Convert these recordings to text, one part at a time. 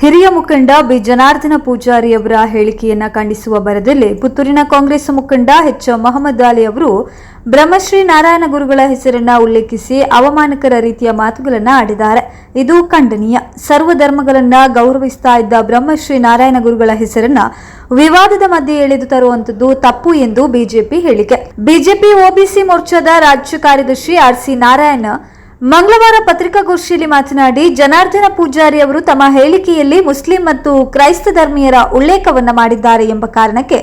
ಹಿರಿಯ ಮುಖಂಡ ಬಿ ಜನಾರ್ದನ ಪೂಜಾರಿಯವರ ಹೇಳಿಕೆಯನ್ನ ಖಂಡಿಸುವ ಬರದಲ್ಲಿ ಪುತ್ತೂರಿನ ಕಾಂಗ್ರೆಸ್ ಮುಖಂಡ ಎಚ್ ಮೊಹಮ್ಮದ್ ಅಲಿ ಅವರು ಬ್ರಹ್ಮಶ್ರೀ ನಾರಾಯಣ ಗುರುಗಳ ಹೆಸರನ್ನ ಉಲ್ಲೇಖಿಸಿ ಅವಮಾನಕರ ರೀತಿಯ ಮಾತುಗಳನ್ನು ಆಡಿದ್ದಾರೆ. ಇದು ಖಂಡನೀಯ. ಸರ್ವ ಧರ್ಮಗಳನ್ನ ಗೌರವಿಸ್ತಾ ಇದ್ದ ಬ್ರಹ್ಮಶ್ರೀ ನಾರಾಯಣ ಗುರುಗಳ ಹೆಸರನ್ನ ವಿವಾದದ ಮಧ್ಯೆ ಎಳೆದು ತರುವಂತದ್ದು ತಪ್ಪು ಎಂದು ಬಿಜೆಪಿ ಹೇಳಿಕೆ. ಬಿಜೆಪಿ ಒಬಿಸಿ ಮೋರ್ಚಾದ ರಾಜ್ಯ ಕಾರ್ಯದರ್ಶಿ ಆರ್ ಸಿ ನಾರಾಯಣ ಮಂಗಳವಾರ ಪತ್ರಿಕಾಗೋಷ್ಠಿಯಲ್ಲಿ ಮಾತನಾಡಿ, ಜನಾರ್ದನ ಪೂಜಾರಿ ಅವರು ತಮ್ಮ ಹೇಳಿಕೆಯಲ್ಲಿ ಮುಸ್ಲಿಂ ಮತ್ತು ಕ್ರೈಸ್ತ ಧರ್ಮೀಯರ ಉಲ್ಲೇಖವನ್ನು ಮಾಡಿದ್ದಾರೆ ಎಂಬ ಕಾರಣಕ್ಕೆ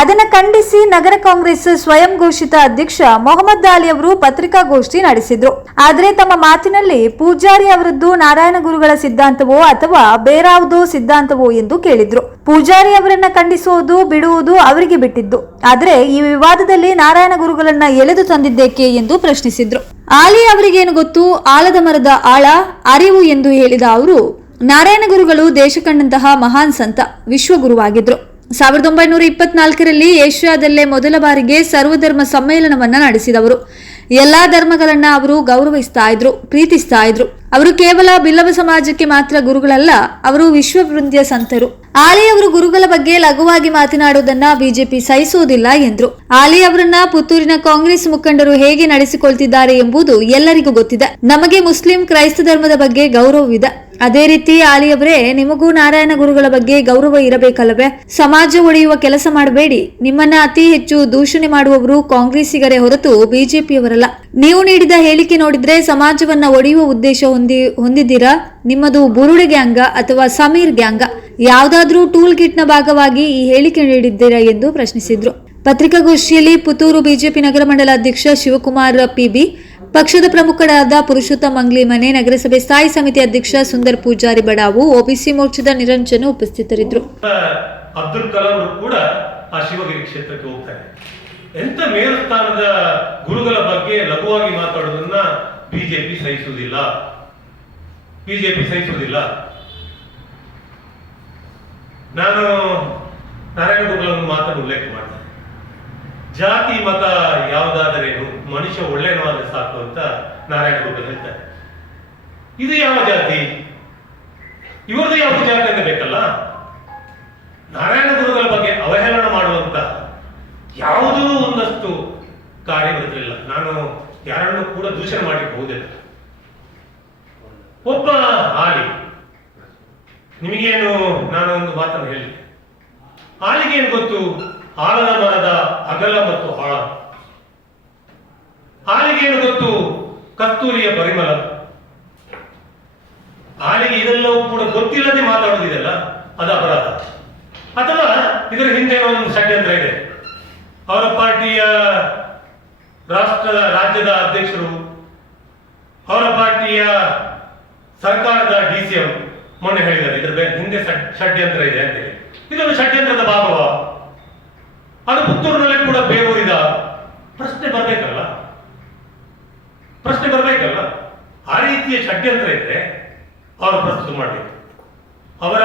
ಅದನ್ನು ಖಂಡಿಸಿ ನಗರ ಕಾಂಗ್ರೆಸ್ ಸ್ವಯಂ ಘೋಷಿತ ಅಧ್ಯಕ್ಷ ಮೊಹಮ್ಮದ್ ಅಲಿ ಅವರು ಪತ್ರಿಕಾಗೋಷ್ಠಿ ನಡೆಸಿದ್ರು. ಆದರೆ ತಮ್ಮ ಮಾತಿನಲ್ಲಿ ಪೂಜಾರಿ ಅವರದ್ದು ನಾರಾಯಣ ಗುರುಗಳ ಸಿದ್ಧಾಂತವೋ ಅಥವಾ ಬೇರಾವುದೋ ಸಿದ್ಧಾಂತವೋ ಎಂದು ಕೇಳಿದ್ರು. ಪೂಜಾರಿ ಅವರನ್ನ ಖಂಡಿಸುವುದು ಬಿಡುವುದು ಅವರಿಗೆ ಬಿಟ್ಟಿದ್ದು. ಆದರೆ ಈ ವಿವಾದದಲ್ಲಿ ನಾರಾಯಣ ಗುರುಗಳನ್ನ ಎಳೆದು ತಂದಿದ್ದೇಕೆ ಎಂದು ಪ್ರಶ್ನಿಸಿದ್ರು. ಆಲಿ ಅವರಿಗೇನು ಗೊತ್ತು? ಆಲದ ಮರದ ಆಳ ಅರಿವು ಎಂದು ಹೇಳಿದ ಅವರು, ನಾರಾಯಣ ಗುರುಗಳು ದೇಶ ಕಂಡಂತಹ ಮಹಾನ್ ಸಂತ, ವಿಶ್ವಗುರುವಾಗಿದ್ರು. ಸಾವಿರದ ಒಂಬೈನೂರ ಇಪ್ಪತ್ನಾಲ್ಕರಲ್ಲಿ ಏಷ್ಯಾದಲ್ಲೇ ಮೊದಲ ಬಾರಿಗೆ ಸರ್ವಧರ್ಮ ಸಮ್ಮೇಳನವನ್ನ ನಡೆಸಿದವರು. ಎಲ್ಲಾ ಧರ್ಮಗಳನ್ನ ಅವರು ಗೌರವಿಸ್ತಾ ಇದ್ರು, ಪ್ರೀತಿಸ್ತಾ ಇದ್ರು. ಅವರು ಕೇವಲ ಬಿಲ್ಲವ ಸಮಾಜಕ್ಕೆ ಮಾತ್ರ ಗುರುಗಳಲ್ಲ, ಅವರು ವಿಶ್ವವೃಂದ್ಯ ಸಂತರು. ಆಲಿ ಅವರು ಗುರುಗಳ ಬಗ್ಗೆ ಲಘುವಾಗಿ ಮಾತನಾಡುವುದನ್ನ ಬಿಜೆಪಿ ಸಹಿಸುವುದಿಲ್ಲ ಎಂದರು. ಆಲಿ ಅವರನ್ನ ಪುತ್ತೂರಿನ ಕಾಂಗ್ರೆಸ್ ಮುಖಂಡರು ಹೇಗೆ ನಡೆಸಿಕೊಳ್ತಿದ್ದಾರೆ ಎಂಬುದು ಎಲ್ಲರಿಗೂ ಗೊತ್ತಿದೆ. ನಮಗೆ ಮುಸ್ಲಿಂ ಕ್ರೈಸ್ತ ಧರ್ಮದ ಬಗ್ಗೆ ಗೌರವವಿದೆ. ಅದೇ ರೀತಿ ಆಲಿ ಅವರೇ, ನಿಮಗೂ ನಾರಾಯಣ ಗುರುಗಳ ಬಗ್ಗೆ ಗೌರವ ಇರಬೇಕಲ್ಲವೇ? ಸಮಾಜ ಒಡೆಯುವ ಕೆಲಸ ಮಾಡಬೇಡಿ. ನಿಮ್ಮನ್ನ ಅತಿ ಹೆಚ್ಚು ದೂಷಣೆ ಮಾಡುವವರು ಕಾಂಗ್ರೆಸ್ಸಿಗರೇ ಹೊರತು ಬಿಜೆಪಿಯವರಲ್ಲ. ನೀವು ನೀಡಿದ ಹೇಳಿಕೆ ನೋಡಿದ್ರೆ ಸಮಾಜವನ್ನ ಒಡೆಯುವ ಉದ್ದೇಶ ಹೊಂದಿ, ಹೊಂದಿದ್ದೀರಾ? ನಿಮ್ಮದು ಬುರುಡೆ ಗ್ಯಾಂಗ ಅಥವಾ ಸಮೀರ್ ಗ್ಯಾಂಗ? ಯಾವ್ದಾದ್ರೂ ಟೂಲ್ ಕಿಟ್ನ ಭಾಗವಾಗಿ ಈ ಹೇಳಿಕೆ ನೀಡಿದ್ದೀರಾ ಎಂದು ಪ್ರಶ್ನಿಸಿದ್ರು. ಪತ್ರಿಕಾಗೋಷ್ಠಿಯಲ್ಲಿ ಪುತ್ತೂರು ಬಿಜೆಪಿ ನಗರ ಮಂಡಲ ಅಧ್ಯಕ್ಷ ಶಿವಕುಮಾರ್ ಪಿಬಿ, ಪಕ್ಷದ ಪ್ರಮುಖರಾದ ಪುರುಷೋತ್ತಮ ಮನೆ ನಗರಸಭೆ ಸ್ಥಾಯಿ ಸಮಿತಿ ಅಧ್ಯಕ್ಷ ಸುಂದರ್ ಪೂಜಾರಿ ಬಡಾವು, ಒಬಿಸಿ ಮೋರ್ಚಾದ ನಿರಂಜನ ಉಪಸ್ಥಿತರಿದ್ದರು. ಅಬ್ದುಲ್ ಕಲಾಂ ಕೂಡ ಆ ಶಿವಗಿರಿ ಕ್ಷೇತ್ರಕ್ಕೆ ಹೋಗ್ತಾರೆ ಎಂತ ಮೇರು ಸ್ಥಾನದ ಗುರುಗಳ ಬಗ್ಗೆ ಲಘುವಾಗಿ ಮಾತಾಡೋದನ್ನ ಬಿಜೆಪಿ ಸಹಿಸುವುದಿಲ್ಲ. ಬಿಜೆಪಿ ಸಹಿಸುವುದಿಲ್ಲ. ನಾನು ನಾರಾಯಣ ಗುರುಗಳನ್ನು ಮಾತನ್ನು ಉಲ್ಲೇಖ ಮಾಡ್ತೇನೆ. ಜಾತಿ, ಮತ ಯಾವುದಾದರೇನು ಮನುಷ್ಯ ಒಳ್ಳೆಯವಾದ್ರೆ ಸಾಕು ಅಂತ ನಾರಾಯಣ ಗುರುಗಳು ಹೇಳ್ತಾರೆ. ಇದು ಯಾವ ಜಾತಿ? ಇವ್ರದ್ದು ಯಾವ ಜಾತಿ ಅಂತ ಬೇಕಲ್ಲ? ನಾರಾಯಣ ಗುರುಗಳ ಬಗ್ಗೆ ಅವಹೇಳನ ಮಾಡುವಂತ ಯಾವುದೂ ಒಂದಷ್ಟು ಕಾರ್ಯಗಳಿರಲಿಲ್ಲ ನಾನು ಯಾರನ್ನು ಕೂಡ ದೂಷಣೆ ಮಾಡಲಿಕ್ಕೆ ಒಬ್ಬ ಆಲಿ ನಿಮಗೇನು ನಾನು ಒಂದು ಮಾತನ್ನು ಹೇಳಿ. ಏನು ಗೊತ್ತು? ಆಳದ ಮರದ ಅಗಲ ಮತ್ತು ಆಳ. ಏನು ಗೊತ್ತು? ಕಸ್ತೂರಿಯ ಪರಿಮಳ. ಆಳಿಗೆ ಇದೆಲ್ಲವೂ ಕೂಡ ಗೊತ್ತಿಲ್ಲದೆ ಮಾತಾಡೋದಿದೆಯಲ್ಲ ಅದು ಅಪರಾಧ. ಅಥವಾ ಇದರ ಹಿಂದೆ ಒಂದು ಷಡ್ಯಂತ್ರ ಇದೆ. ಅವರ ಪಾರ್ಟಿಯ ರಾಷ್ಟ್ರದ ರಾಜ್ಯದ ಅಧ್ಯಕ್ಷರು, ಅವರ ಪಾರ್ಟಿಯ ಸರ್ಕಾರದ ಡಿ ಸಿ ಎಂ ಮೊನ್ನೆ ಹೇಳಿದ್ದಾರೆ, ಇದ್ರ ಹಿಂದೆ ಷಡ್ಯಂತ್ರ ಇದೆ ಅಂತ ಹೇಳಿ. ಇದೊಂದು ಷಡ್ಯಂತ್ರದ ಭಾಗವ. ಅದು ಪುತ್ತೂರಿನಲ್ಲಿ ಕೂಡ ಬೇರೂರಿದ ಪ್ರಶ್ನೆ ಬರ್ಬೇಕಲ್ಲ? ಪ್ರಶ್ನೆ ಬರ್ಬೇಕಲ್ಲ? ಆ ರೀತಿಯ ಷಡ್ಯಂತ್ರ ಇದ್ರೆ ಅವರು ಪ್ರಸ್ತುತ ಮಾಡಬೇಕು. ಅವರ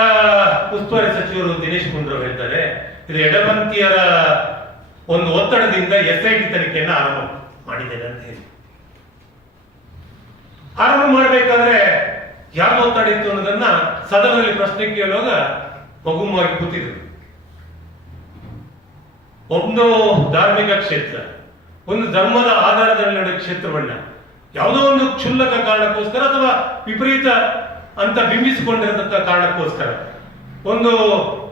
ಉಸ್ತುವಾರಿ ಸಚಿವರು ದಿನೇಶ್ ಗುಂಡೂರಾವ್ ಹೇಳ್ತಾರೆ, ಇದು ಎಡಪಂಥೀಯರ ಒಂದು ಒತ್ತಡದಿಂದ ಎಸ್ ಐ ಟಿ ತನಿಖೆಯನ್ನು ಆರಂಭ ಮಾಡಿದ್ದೇನೆ ಅಂತ ಹೇಳಿ. ಆರಂಭ ಮಾಡಬೇಕಾದ್ರೆ ಯಾರು ಮಾತಾಡಿತ್ತು ಅನ್ನೋದನ್ನ ಸದನದಲ್ಲಿ ಪ್ರಶ್ನೆ ಕೇಳುವಾಗ ಮಗುಮವಾಗಿ ಕೂತಿದ್ರು. ಒಂದು ಧಾರ್ಮಿಕ ಕ್ಷೇತ್ರ, ಒಂದು ಧರ್ಮದ ಆಧಾರದಲ್ಲಿ ನಡೆದ ಕ್ಷೇತ್ರವನ್ನ ಯಾವುದೋ ಒಂದು ಕ್ಷುಲ್ಲಕ ಕಾರಣಕ್ಕೋಸ್ಕರ ಅಥವಾ ವಿಪರೀತ ಅಂತ ಬಿಂಬಿಸಿಕೊಂಡಿರತಕ್ಕ ಕಾರಣಕ್ಕೋಸ್ಕರ ಒಂದು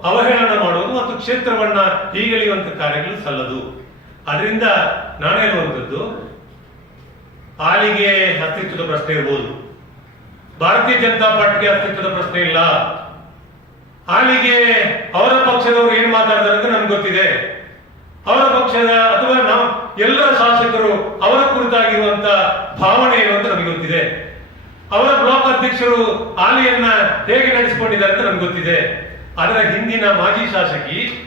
ಅವಹೇಳನ ಮಾಡುವುದು ಮತ್ತು ಕ್ಷೇತ್ರವನ್ನ ಹೀಗೆಳೆಯುವಂತ ಕಾರ್ಯಗಳು ಸಲ್ಲದು. ಅದರಿಂದ ನಾನು ಹೇಳುವಂಥದ್ದು ಆಲಿಗೆ ಅಸ್ತಿತ್ವದ ಪ್ರಶ್ನೆ ಇರ್ಬೋದು. ಭಾರತೀಯ ಜನತಾ ಪಾರ್ಟಿಗೆ ಅಸ್ತಿತ್ವದ ಪ್ರಶ್ನೆ ಇಲ್ಲ. ಹಾಲಿಗೆ ಅವರ ಪಕ್ಷದವರು ಏನ್ ಮಾತಾಡಿದಾರೆ ಅಂತ ನನ್ಗೆ ಗೊತ್ತಿದೆ. ಅವರ ಪಕ್ಷದ ಅಥವಾ ನಾವು ಎಲ್ಲ ಶಾಸಕರು ಅವರ ಕುರಿತಾಗಿರುವಂತ ಭಾವನೆ ಏನು ಅಂತ ನಮಗೆ ಗೊತ್ತಿದೆ. ಅವರ ಬ್ಲಾಕ್ ಅಧ್ಯಕ್ಷರು ಹಾಲಿಯನ್ನ ಹೇಗೆ ನಡೆಸಿಕೊಂಡಿದ್ದಾರೆ ಅಂತ ನಮ್ಗೆ ಗೊತ್ತಿದೆ. ಅದರ ಹಿಂದಿನ ಮಾಜಿ ಶಾಸಕಿ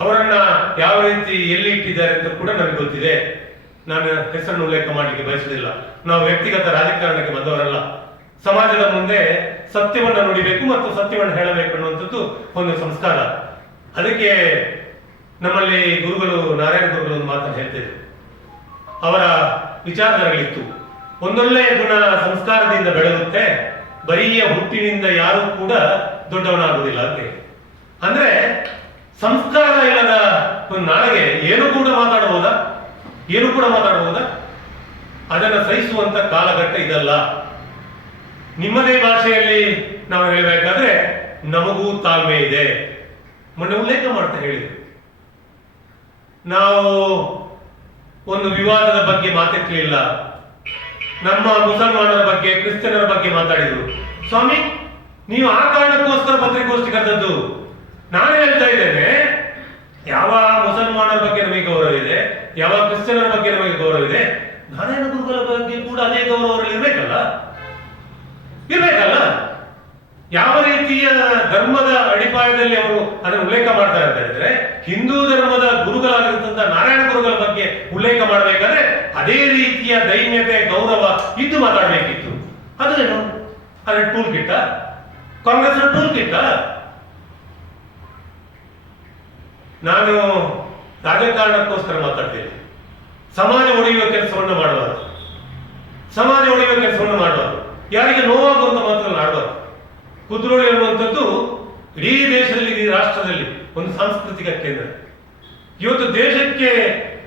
ಅವರನ್ನ ಯಾವ ರೀತಿ ಎಲ್ಲಿ ಇಟ್ಟಿದ್ದಾರೆ ಅಂತ ಕೂಡ ನನಗೆ ಗೊತ್ತಿದೆ. ನಾನು ಹೆಸರನ್ನು ಉಲ್ಲೇಖ ಮಾಡಲಿಕ್ಕೆ ಬಯಸುವುದಿಲ್ಲ. ನಾವು ವ್ಯಕ್ತಿಗತ ರಾಜಕಾರಣಕ್ಕೆ ಬಂದವರಲ್ಲ. ಸಮಾಜದ ಮುಂದೆ ಸತ್ಯವನ್ನು ನುಡಿಬೇಕು ಮತ್ತು ಸತ್ಯವನ್ನು ಹೇಳಬೇಕು ಅನ್ನುವಂಥದ್ದು ಒಂದು ಸಂಸ್ಕಾರ. ಅದಕ್ಕೆ ನಮ್ಮಲ್ಲಿ ಗುರುಗಳು, ನಾರಾಯಣ ಗುರುಗಳು ಒಂದು ಮಾತನ್ನು ಹೇಳ್ತಿದ್ರು. ಅವರ ವಿಚಾರಧಾರೆಗಳಿತ್ತು. ಒಂದೊಳ್ಳೆ ಗುಣ ಸಂಸ್ಕಾರದಿಂದ ಬೆಳೆಯುತ್ತೆ ಬರಿಯ ಹುಟ್ಟಿನಿಂದ ಯಾರು ಕೂಡ ದೊಡ್ಡವನಾಗುವುದಿಲ್ಲ ಅಂತ ಅಂದ್ರೆ ಸಂಸ್ಕಾರ ಇಲ್ಲದ ಒಂದು ನಾಳೆಗೆ ಏನು ಕೂಡ ಮಾತಾಡಬಹುದಾ ಏನು ಕೂಡ ಮಾತಾಡಬಹುದಾ ಅದನ್ನು ಸಹಿಸುವಂತ ಕಾಲಘಟ್ಟ ಇದಲ್ಲ. ನಿಮ್ಮದೇ ಭಾಷೆಯಲ್ಲಿ ನಾವು ಹೇಳಬೇಕಾದ್ರೆ ನಮಗೂ ತಾಳ್ಮೆ ಇದೆ. ಮೊನ್ನೆ ಉಲ್ಲೇಖ ಮಾಡ್ತಾ ಹೇಳಿದ್ರು. ನಾವು ಒಂದು ವಿವಾದದ ಬಗ್ಗೆ ಮಾತಾಡ್ಲಿಲ್ಲ. ನಮ್ಮ ಮುಸಲ್ಮಾನರ ಬಗ್ಗೆ, ಕ್ರಿಶ್ಚಿಯನರ ಬಗ್ಗೆ ಮಾತಾಡಿದ್ರು. ಸ್ವಾಮಿ, ನೀವು ಆ ಕಾರಣಕ್ಕೋಸ್ಕರ ಪತ್ರಿಕೋಷ್ಠಿ ಕರೆದದ್ದು ನಾನು ಹೇಳ್ತಾ ಇದ್ದೇನೆ, ಯಾವ ಮುಸಲ್ಮಾನರ ಬಗ್ಗೆ ನಮಗೆ ಗೌರವ ಇದೆ, ಯಾವ ಕ್ರಿಶ್ಚಿಯನರ ಬಗ್ಗೆ ನಮಗೆ ಗೌರವ ಇದೆ, ನಾರಾಯಣ ಗುರುಗಳ ಬಗ್ಗೆ ಕೂಡ ಅದೇ ಗೌರವ ಇರಬೇಕಲ್ಲ ಇರ್ಬೇಕಲ್ಲ. ಇರ್ಬೇಕಲ್ಲ? ಯಾವ ರೀತಿಯ ಧರ್ಮದ ಅಡಿಪಾಯದಲ್ಲಿ ಅವರು ಅದನ್ನು ಉಲ್ಲೇಖ ಮಾಡ್ತಾ ಅಂತ ಹೇಳಿದ್ರೆ ಹಿಂದೂ ಧರ್ಮದ ಗುರುಗಳಾಗಿರ್ತಂತ ನಾರಾಯಣ ಗುರುಗಳ ಬಗ್ಗೆ ಉಲ್ಲೇಖ ಮಾಡಬೇಕಾದ್ರೆ ಅದೇ ರೀತಿಯ ದೈನ್ಯತೆ, ಗೌರವ ಇದ್ದು ಮಾತಾಡಬೇಕಿತ್ತು. ಅದೇನು? ಅದ್ರ ಟೂಲ್ ಕಿಟ್ಟ ಕಾಂಗ್ರೆಸ್ ಟೂಲ್ ಕಿಟ್ಟ ನಾನು ರಾಜಕಾರಣಕ್ಕೋಸ್ಕರ ಮಾತಾಡ್ತೇನೆ. ಸಮಾಜ ಒಡೆಯುವ ಕೆಲಸವನ್ನು ಮಾಡಬಾರದು ಸಮಾಜ ಒಡೆಯುವ ಕೆಲಸವನ್ನು ಮಾಡಬಾರದು ಯಾರಿಗೆ ನೋವಾಗುವಂತ ಮಾತುಗಳನ್ನು ಆಡಬಾರದು. ಕುದ್ರೋಳಿ ಅನ್ನುವಂಥದ್ದು ಇಡೀ ದೇಶದಲ್ಲಿ, ಇಡೀ ರಾಷ್ಟ್ರದಲ್ಲಿ ಒಂದು ಸಾಂಸ್ಕೃತಿಕ ಕೇಂದ್ರ. ಇವತ್ತು ದೇಶಕ್ಕೆ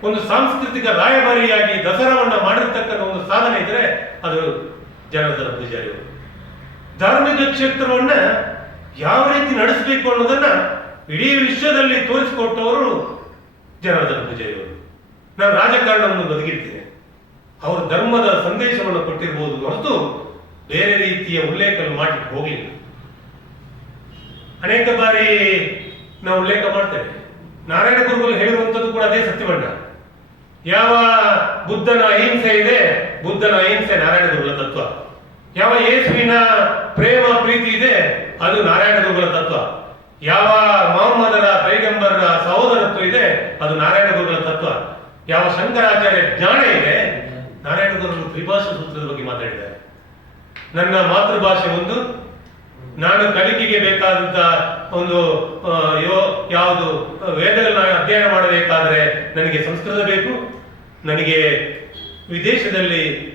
ಒಂದು ಸಾಂಸ್ಕೃತಿಕ ರಾಯಭಾರಿಯಾಗಿ ದಸರಾವನ್ನ ಮಾಡಿರ್ತಕ್ಕಂಥ ಒಂದು ಸಾಧನೆ ಇದ್ರೆ ಅದು ಜನಾರ್ದನ ಪೂಜಾರಿ ಧಾರ್ಮಿಕ ಕ್ಷೇತ್ರವನ್ನ ಯಾವ ರೀತಿ ನಡೆಸಬೇಕು ಅನ್ನೋದನ್ನ ಇಡೀ ವಿಶ್ವದಲ್ಲಿ ತೋರಿಸಿಕೊಟ್ಟವರು ಜನಾರ್ದನ ಪೂಜಾರಿ ಅವರು. ನಾನು ರಾಜಕಾರಣವನ್ನು ಬದುಕಿರ್ತೇನೆ ಅವರು ಧರ್ಮದ ಸಂದೇಶವನ್ನು ಕೊಟ್ಟಿರಬಹುದು ಹೊರತು ಬೇರೆ ರೀತಿಯ ಉಲ್ಲೇಖ ಮಾಡಿ ಹೋಗಲಿಲ್ಲ. ಅನೇಕ ಬಾರಿ ನಾವು ಉಲ್ಲೇಖ ಮಾಡ್ತೇವೆ. ನಾರಾಯಣ ಗುರುಗಳು ಹೇಳಿರುವಂಥದ್ದು ಕೂಡ ಅದೇ ಸತ್ಯಭಂಡ ಯಾವ ಬುದ್ಧನ ಅಹಿಂಸೆ ಇದೆ, ಬುದ್ಧನ ಅಹಿಂಸೆ ನಾರಾಯಣ ಗುರುಗಳ ತತ್ವ. ಯಾವ ಯೇಸುವಿನ ಪ್ರೇಮ ಪ್ರೀತಿ ಇದೆ, ಅದು ನಾರಾಯಣ ಗುರುಗಳ ತತ್ವ. ಯಾವ ಮೊಹಮ್ಮದರ ಪೈಗಂಬರ ಸಹೋದರತ್ವ ಇದೆ, ಅದು ನಾರಾಯಣ ಗುರುಗಳ ತತ್ವ. ಯಾವ ಶಂಕರಾಚಾರ್ಯ ಜ್ಞಾನ ಇದೆ, ನಾರಾಯಣ ಗುರುಗಳು ತ್ರಿಭಾಷಾ ಸೂತ್ರದ ಬಗ್ಗೆ ಮಾತಾಡಿದ್ದಾರೆ. ನನ್ನ ಮಾತೃಭಾಷೆ ಒಂದು. ನಾನು ಕಲಿಕೆಗೆ ಬೇಕಾದಂತ ಒಂದು ಯೋ- ಯಾವುದು ವೇದಗಳನ್ನ ಅಧ್ಯಯನ ಮಾಡಬೇಕಾದ್ರೆ ನನಗೆ ಸಂಸ್ಕೃತ ಬೇಕು. ನನಗೆ ವಿದೇಶದಲ್ಲಿ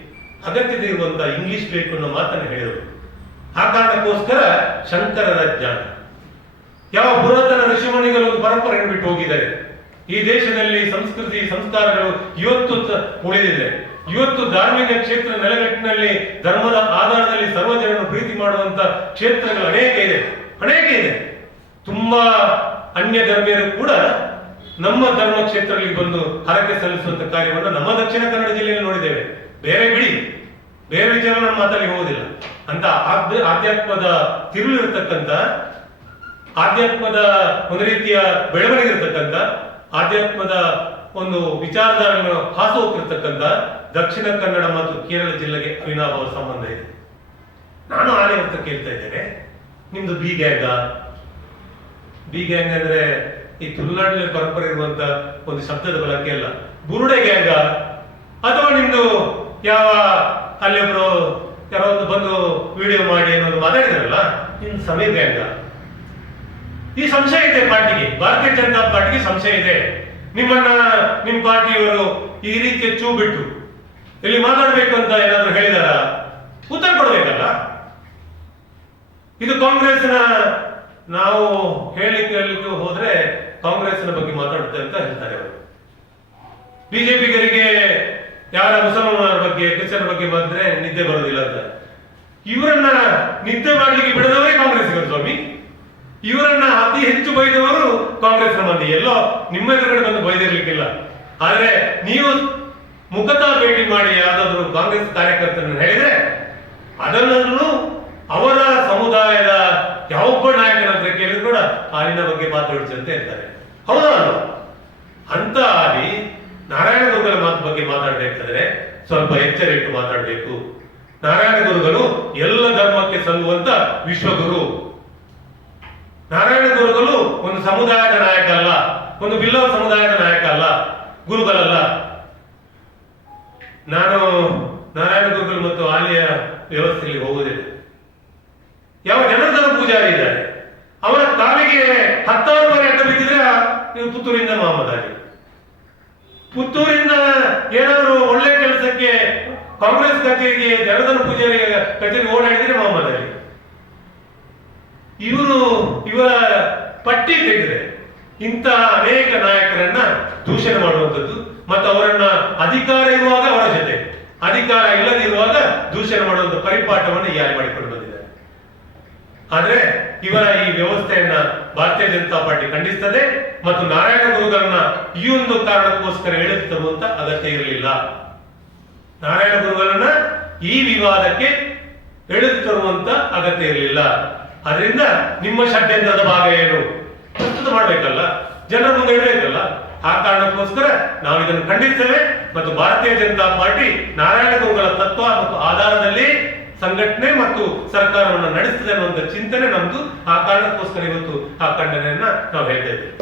ಅಗತ್ಯತೆ ಇರುವಂತ ಇಂಗ್ಲಿಷ್ ಬೇಕು ಅನ್ನೋ ಮಾತನ್ನು ಹೇಳಿದರು. ಆ ಕಾರಣಕ್ಕೋಸ್ಕರ ಶಂಕರರ ಜ್ಞಾನ ಯಾವ ಪುರಾತನ ಋಷಿಮುನಿಗಳು ಒಂದು ಪರಂಪರೆಯನ್ನು ಬಿಟ್ಟು ಹೋಗಿದ್ದಾರೆ. ಈ ದೇಶದಲ್ಲಿ ಸಂಸ್ಕೃತಿ, ಸಂಸ್ಕಾರಗಳು ಇವತ್ತು ಉಳಿದಿದೆ. ಇವತ್ತು ಧಾರ್ಮಿಕ ಕ್ಷೇತ್ರ ನೆಲೆಗಟ್ಟಿನಲ್ಲಿ, ಧರ್ಮದ ಆಧಾರದಲ್ಲಿ ಸರ್ವ ಜನರನ್ನು ಪ್ರೀತಿ ಮಾಡುವಂತ ಕ್ಷೇತ್ರಗಳು ಅನೇಕ ಇದೆ. ಅನೇಕ ಇದೆ. ತುಂಬಾ ಅನ್ಯ ಧರ್ಮೀಯರು ಕೂಡ ನಮ್ಮ ಧರ್ಮ ಕ್ಷೇತ್ರಗಳಿಗೆ ಬಂದು ಹರಕೆ ಸಲ್ಲಿಸುವಂತ ಕಾರ್ಯವನ್ನು ನಮ್ಮ ದಕ್ಷಿಣ ಕನ್ನಡ ಜಿಲ್ಲೆಯಲ್ಲಿ ನೋಡಿದ್ದೇವೆ. ಬೇರೆ ಬಿಡಿ. ಬೇರೆ ವಿಚಾರ ನಮ್ಮ ಮಾತಲ್ಲಿ ಹೋಗುದಿಲ್ಲ ಅಂತ ಆಧ್ಯಾತ್ಮದ ತಿರುಳು ಇರತಕ್ಕಂತ, ಆಧ್ಯಾತ್ಮದ ಒಂದು ರೀತಿಯ ಬೆಳವಣಿಗೆ ಇರತಕ್ಕಂತ, ಆಧ್ಯಾತ್ಮದ ಒಂದು ವಿಚಾರಧಾರೆಗಳು ಹಾಸು ಹೋಗ್ತಿರ್ತಕ್ಕಂಥ ದಕ್ಷಿಣ ಕನ್ನಡ ಮತ್ತು ಕೇರಳ ಜಿಲ್ಲೆಗೆ ಅವಿನಾಭಾವ ಸಂಬಂಧ ಇದೆ. ನಾನು ಆನೆ ಅಂತ ಕೇಳ್ತಾ ಇದ್ದೇನೆ. ನಿಮ್ದು ಬಿ ಗ್ಯಾಂಗ. ಬಿ ಗ್ಯಾಂಗ್ ಅಂದ್ರೆ ಈ ತುಳುನಾಡಿನಲ್ಲಿ ಪರಂಪರೆ ಇರುವಂತ ಒಂದು ಶಬ್ದದ ಬಳಕೆ ಅಲ್ಲ. ಬುರುಡೆ ಗ್ಯಾಂಗ. ಅಥವಾ ನಿಮ್ದು ಯಾವ ಅಲ್ಲಿ ಒಬ್ರು ಯಾರೋ ಒಂದು ಬಂದು ವಿಡಿಯೋ ಮಾಡಿ ಅನ್ನೋದು ಮಾತಾಡಿದಾರಲ್ಲ, ನಿಮ್ದು ಸಮೀರ್ ಗ್ಯಾಂಗ. ಈ ಸಂಶಯ ಇದೆ ಪಾರ್ಟಿಗೆ. ಭಾರತೀಯ ಜನತಾ ಪಾರ್ಟಿಗೆ ಸಂಶಯ ಇದೆ. ನಿಮ್ಮನ್ನ ನಿಮ್ಮ ಪಾರ್ಟಿಯವರು ಈ ರೀತಿಯ ಚೂ ಬಿಟ್ಟು ಇಲ್ಲಿ ಮಾತಾಡಬೇಕು ಅಂತ ಏನಾದರೂ ಹೇಳಿದಾರ? ಉತ್ತರ ಕೊಡಬೇಕಲ್ಲ? ಇದು ಕಾಂಗ್ರೆಸ್ನ ನಾವು ಹೇಳಿಕೆ ಹೇಳಲಿಕ್ಕೆ ಹೋದ್ರೆ ಕಾಂಗ್ರೆಸ್ನ ಬಗ್ಗೆ ಮಾತಾಡುತ್ತೆ ಅಂತ ಹೇಳ್ತಾರೆ ಅವರು. ಬಿಜೆಪಿಗರಿಗೆ ಯಾರ ಮುಸಲ್ಮಾನರ ಬಗ್ಗೆ ಕ್ರಿಶ್ಚಿಯನ್ ಬಗ್ಗೆ ಬಂದ್ರೆ ನಿದ್ದೆ ಬರೋದಿಲ್ಲ ಅಂತ. ಇವರನ್ನ ನಿದ್ದೆ ಮಾಡ್ಲಿಕ್ಕೆ ಬಿಡದವರೇ ಕಾಂಗ್ರೆಸ್ ಸ್ವಾಮಿ. ಇವರನ್ನ ಅತಿ ಹೆಚ್ಚು ಬೈದವರು ಕಾಂಗ್ರೆಸ್ ಮಂದಿ ಎಲ್ಲೋ ನಿಮ್ಮ ಎದುರುಗಡೆ ಬಂದು ಬೈದಿರ್ಲಿಕ್ಕಿಲ್ಲ. ಆದ್ರೆ ನೀವು ಮುಖತಃ ಭೇಟಿ ಮಾಡಿ ಯಾವ್ದಾದ್ರು ಕಾಂಗ್ರೆಸ್ ಕಾರ್ಯಕರ್ತರನ್ನು ಹೇಳಿದ್ರೆ ಅದನ್ನು ಅವರ ಸಮುದಾಯದ ಯಾವೊಬ್ಬ ನಾಯಕನ ಹತ್ರ ಕೇಳಿದ್ರು ಕೂಡ ಹಾಲಿನ ಬಗ್ಗೆ ಅಂತ ಹೇಳ್ತಾರೆ. ಹೌದಾ? ಅಂತ ನಾರಾಯಣ ಗುರುಗಳ ಮಾತು ಬಗ್ಗೆ ಮಾತಾಡಬೇಕಾದ್ರೆ ಸ್ವಲ್ಪ ಎಚ್ಚರ ಇಟ್ಟು ಮಾತಾಡಬೇಕು. ನಾರಾಯಣ ಗುರುಗಳು ಎಲ್ಲ ಧರ್ಮಕ್ಕೆ ಸಲ್ಲುವಂತ ವಿಶ್ವಗುರು. ನಾರಾಯಣ ಗುರುಗಳು ಒಂದು ಸಮುದಾಯದ ನಾಯಕ ಅಲ್ಲ ಒಂದು ಬಿಲ್ಲವ ಸಮುದಾಯದ ನಾಯಕ ಅಲ್ಲ ಗುರುಗಳಲ್ಲ. ನಾನು ನಾರಾಯಣ ಗುರುಗಳು ಮತ್ತು ಆಲಿಯ ವ್ಯವಸ್ಥೆಯಲ್ಲಿ ಹೋಗುವುದಿಲ್ಲ. ಯಾವ ಜನಾರ್ದನ ಪೂಜಾರಿ ಇದ್ದಾರೆ. ಅವರ ಕಾಲಿಗೆ ಹತ್ತಾರು ಬಾರಿ ಅಡ್ಡ ಬಿದ್ದಿದ್ರೆ ನೀವು ಪುತ್ತೂರಿಂದ ಮಹಮ್ಮದಾಗಿ. ಪುತ್ತೂರಿಂದ ಏನಾದರೂ ಒಳ್ಳೆ ಕೆಲಸಕ್ಕೆ ಕಾಂಗ್ರೆಸ್ ಕಚೇರಿಗೆ ಜನಾರ್ದನ ಪೂಜಾರಿ ಕಚೇರಿಗೆ ಓಡಾಡಿದ್ರೆ ಮಹಮ್ಮದಾಗಿ. ಇವರು ಇವರ ಪಟ್ಟಿ ತೆಗೆದ್ರೆ ಇಂತಹ ಅನೇಕ ನಾಯಕರನ್ನ ದೂಷಣೆ ಮಾಡುವಂಥದ್ದು ಮತ್ತು ಅವರನ್ನ ಅಧಿಕಾರ ಇರುವಾಗ ಅವರ ಜೊತೆ. ಅಧಿಕಾರ ಇಲ್ಲದಿರುವಾಗ ದೂಷಣೆ ಮಾಡುವಂತ ಪರಿಪಾಠವನ್ನು ಯಾರು ಮಾಡಿಕೊಂಡು ಬಂದಿದ್ದಾರೆ. ಆದರೆ ಇವರ ಈ ವ್ಯವಸ್ಥೆಯನ್ನ ಭಾರತೀಯ ಜನತಾ ಪಾರ್ಟಿ ಖಂಡಿಸ್ತದೆ ಮತ್ತು ನಾರಾಯಣ ಗುರುಗಳನ್ನ ಈ ಒಂದು ಕಾರಣಕ್ಕೋಸ್ಕರ ಎಳೆದು ತರುವಂತ ಅಗತ್ಯ ಇರಲಿಲ್ಲ. ನಾರಾಯಣ ಗುರುಗಳನ್ನ ಈ ವಿವಾದಕ್ಕೆ ಎಳೆದು ತರುವಂತ ಅಗತ್ಯ ಇರಲಿಲ್ಲ. ಅದರಿಂದ ನಿಮ್ಮ ಷಡ್ಯಂತ್ರದ ಭಾಗ ಏನು? ಪ್ರಸ್ತುತ ಮಾಡಬೇಕಲ್ಲ? ಜನರ ಮುಂದೆ ಇಡಬೇಕಲ್ಲ ಆ ಕಾರಣಕ್ಕೋಸ್ಕರ ನಾವು ಇದನ್ನು ಖಂಡಿಸ್ತೇವೆ ಮತ್ತು ಭಾರತೀಯ ಜನತಾ ಪಾರ್ಟಿ ನಾರಾಯಣ ಗುರುಗಳ ತತ್ವ ಮತ್ತು ಆಧಾರದಲ್ಲಿ ಸಂಘಟನೆ ಮತ್ತು ಸರ್ಕಾರವನ್ನು ನಡೆಸ್ತದೆ ಅನ್ನುವಂಥ ಚಿಂತನೆ ನಮ್ದು. ಆ ಕಾರಣಕ್ಕೋಸ್ಕರ ಇವತ್ತು ಆ ಖಂಡನೆಯನ್ನ ನಾವು ಹೇಳ್ತಾ